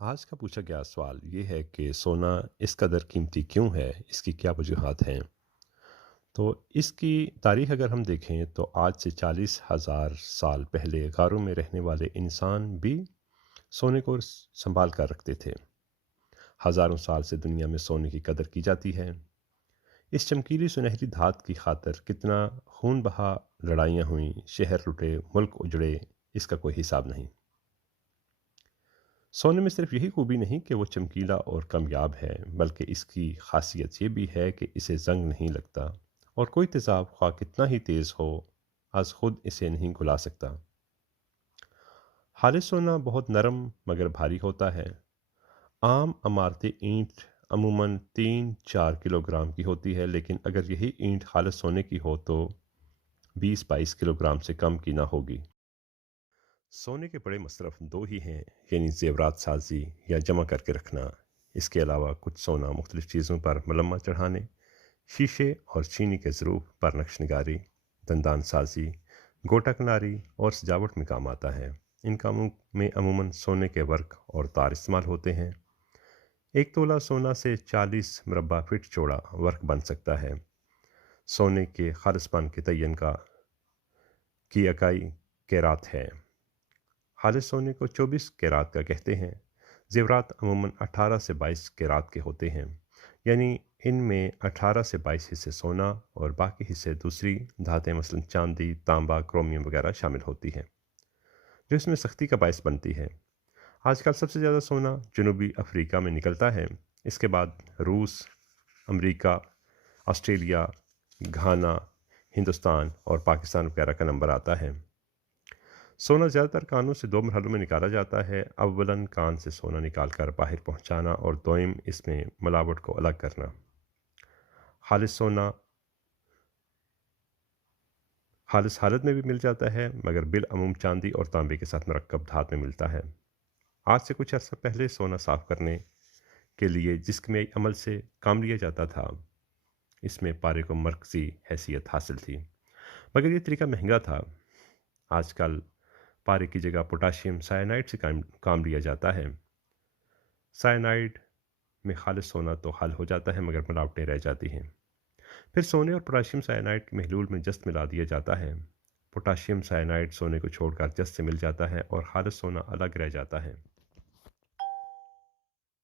आज का पूछा गया सवाल ये है कि सोना इस कदर कीमती क्यों है, इसकी क्या वजूहात हैं। तो इसकी तारीख अगर हम देखें तो आज से 40,000 साल पहले गारों में रहने वाले इंसान भी सोने को संभाल कर रखते थे। हज़ारों साल से दुनिया में सोने की कदर की जाती है। इस चमकीली सुनहरी धात की खातर कितना खून बहा, लड़ाइयाँ हुई, शहर लुटे, मुल्क उजड़े, इसका कोई हिसाब नहीं। सोने में सिर्फ यही खूबी नहीं कि वो चमकीला और कामयाब है, बल्कि इसकी खासियत ये भी है कि इसे जंग नहीं लगता और कोई तेज़ाब ख्वाह कितना ही तेज़ हो, आज खुद इसे नहीं घुला सकता। खालिश सोना बहुत नरम मगर भारी होता है। आम इमारती ईंट अमूमन 3-4 किलोग्राम की होती है, लेकिन अगर यही ईंट खालिश सोने की हो तो 20-22 किलोग्राम से कम की ना होगी। सोने के बड़े मसरफ दो ही हैं, यानी जेवरात साजी या जमा करके रखना। इसके अलावा कुछ सोना मुख्तलिफ़ चीज़ों पर मलम्मा चढ़ाने, शीशे और चीनी के ज़रूफ पर नक्श निगारी, दंदान साजी, गोटा कनारी और सजावट में काम आता है। इन कामों में अमूमन सोने के वर्क और तार इस्तेमाल होते हैं। एक तोला सोना से 40 मुरबा फिट चौड़ा वर्क बन सकता है। सोने के खालिसपन के तयन की इकाई कैरात है। खालिश सोने को 24 कैरात का कहते हैं। ज़ेवरात अमूमन 18 से 22 कैरात के होते हैं, यानी इनमें 18 से 22 हिस्से सोना और बाकी हिस्से दूसरी धातें मसलन चांदी, तांबा, क्रोमियम वगैरह शामिल होती हैं, जो इसमें सख्ती का बायस बनती है। आजकल सबसे ज़्यादा सोना जनूबी अफ्रीका में निकलता है। इसके बाद रूस, अमरीका, ऑस्ट्रेलिया, घाना, हिंदुस्तान और पाकिस्तान वगैरह का नंबर आता है। सोना ज़्यादातर कानों से दो मरहलों में निकाला जाता है। अव्वलन कान से सोना निकाल कर बाहर पहुंचाना और दोयम इसमें मिलावट को अलग करना। खालिश सोना खालिश हालत में भी मिल जाता है, मगर बिलअमूम चांदी और तांबे के साथ मरकब धात में मिलता है। आज से कुछ अर्सा पहले सोना साफ करने के लिए जिस कीमियाई अमल से काम लिया जाता था, इसमें पारे को मरकज़ी हैसियत हासिल थी, मगर ये तरीका महंगा था। आजकल पारे की जगह पोटाशियम साइनाइड से काम लिया जाता है। साइनाइड में खालिश सोना तो हल हो जाता है, मगर मिलावटें रह जाती हैं। फिर सोने और पोटाशियम साइनाइड के महलूल में जस्त मिला दिया जाता है। पोटाशियम साइनाइड सोने को छोड़कर जस्त से मिल जाता है और खालिश सोना अलग रह जाता है।